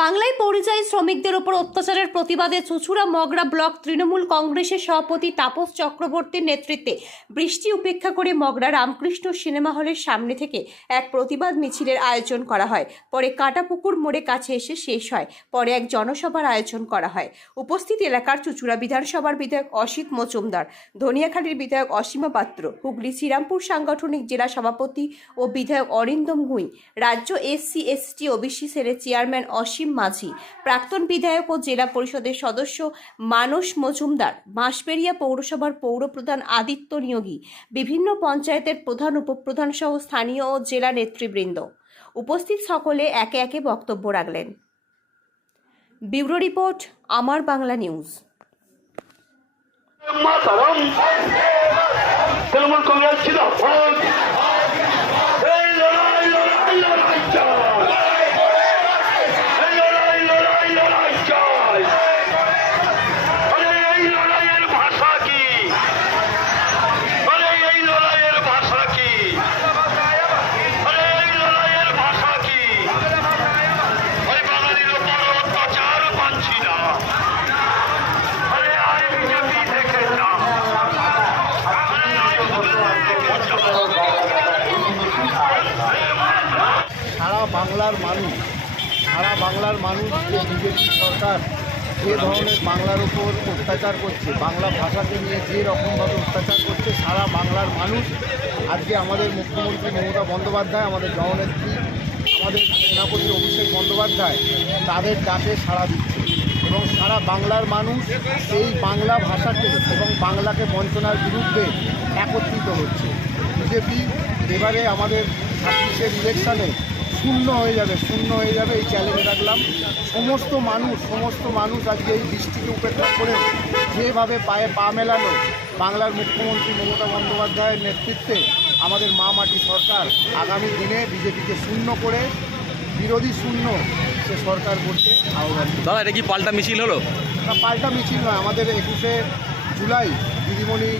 বাংলায় পরিযায়ী শ্রমিকদের ওপর অত্যাচারের প্রতিবাদে চুচুড়া মগরা ব্লক তৃণমূল কংগ্রেসের সভাপতি তাপস চক্রবর্তীর নেতৃত্বে বৃষ্টি উপেক্ষা করে মগরা রামকৃষ্ণ সিনেমা হলের সামনে থেকে এক প্রতিবাদ মিছিলের আয়োজন করা হয়। পরে কাটাপুকুর মোড়ে কাছে এসে শেষ হয়। পরে এক জনসভার আয়োজন করা হয়। উপস্থিত এলাকার চুচুড়া বিধানসভার বিধায়ক অসিত মজুমদার, ধনিয়াখালীর বিধায়ক অসীমা পাত্র, হুগলি শ্রীরামপুর সাংগঠনিক জেলা সভাপতি ও বিধায়ক অরিন্দম গুঁই রাজ্য এসসি, এসটি, ওবিসি, সেলের চেয়ারম্যান অসীম মাঝি, প্রাক্তন বিধায়ক ও জেলা পরিষদের সদস্য মানস মজুমদার, বাঁশবেড়িয়া পৌরসভার পৌরপ্রধান আদিত্য নিয়োগী, বিভিন্ন পঞ্চায়েতের প্রধান, উপপ্রধান সহ স্থানীয় ও জেলা নেতৃবৃন্দ। উপস্থিত সকলে একে একে বক্তব্য রাখলেন। Bureau report, Amar Bangla news Mataram Trinamool Congress জিন্দাবাদ এই লড়াই লড়াই লড়াই চাই এই লড়াই লড়াই লড়াই চাই আরে এই লড়াইয়ের ভাষা কি আরে এই লড়াইয়ের ভাষা কি আরে এই লড়াইয়ের ভাষা কি ওই বাঙালির ওপর অত্যাচার মানছি না আরে আই বিজেপি থেকে যা আরে আই সারা বাংলার মানুষ, সারা বাংলার মানুষ যে বিজেপি সরকার যে ধরনের বাংলার উপর অত্যাচার করছে, বাংলা ভাষাকে নিয়ে যে রকমভাবে অত্যাচার করছে, সারা বাংলার মানুষ, আজকে আমাদের মুখ্যমন্ত্রী মমতা বন্দ্যোপাধ্যায়, আমাদের জননেত্রী, আমাদের সেনাপতি অভিষেক বন্দ্যোপাধ্যায় তাদের ডাকে সাড়া দিচ্ছে। এবং সারা বাংলার মানুষ এই বাংলা ভাষাকে এবং বাংলাকে বঞ্চনার বিরুদ্ধে একত্রিত হচ্ছে। বিজেপি এবারে আমাদের ছাব্বিশের ইলেকশানে শূন্য হয়ে যাবে শূন্য হয়ে যাবে এই চ্যালেঞ্জ রাখলাম সমস্ত মানুষ সমস্ত মানুষ আজকে এই বৃষ্টিকে উপেক্ষা করে যেভাবে পায়ে পা মেলানো বাংলার মুখ্যমন্ত্রী মমতা বন্দ্যোপাধ্যায়ের নেতৃত্বে আমাদের মা মাটি সরকার আগামী দিনে বিজেপিকে শূন্য করে বিরোধী শূন্য সে সরকার করতে আহ্বান দাদা এটা কি পাল্টা মিছিল হলো? না পাল্টা মিছিল নয় আমাদের একুশে জুলাই দিদিমণি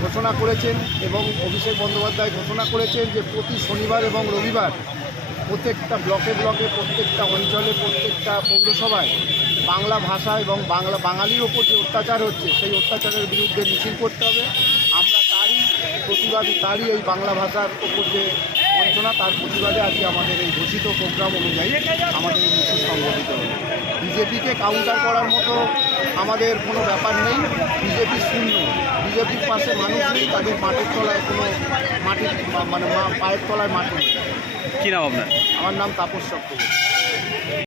ঘোষণা করেছেন এবং অভিষেক বন্দ্যোপাধ্যায় ঘোষণা করেছেন যে প্রতি শনিবার এবং রবিবার প্রত্যেকটা ব্লকে ব্লকে, প্রত্যেকটা অঞ্চলে, প্রত্যেকটা পৌরসভায় বাংলা ভাষা এবং বাংলা, বাঙালির ওপর যে অত্যাচার হচ্ছে, সেই অত্যাচারের বিরুদ্ধে মিছিল করতে হবে। আমরা তারই প্রতিবাদী, তারই এই বাংলা ভাষার ওপর যে বঞ্চনা, তার প্রতিবাদে আজকে আমাদের এই ঘোষিত প্রোগ্রাম অনুযায়ী আমাদের এই মিছিল সংগঠিত হবে। বিজেপিকে কাউন্টার করার মতো আমাদের কোনো ব্যাপার নেই। বিজেপি শূন্য। বিজেপির পাশে মানুষ নেই তাদের মাটির তলায় কোনো মাটির মানে মা- পায়ের তলায় মাটি নেই। কী নাম আপনার? আমার নাম তাপস চক্রবর্তী।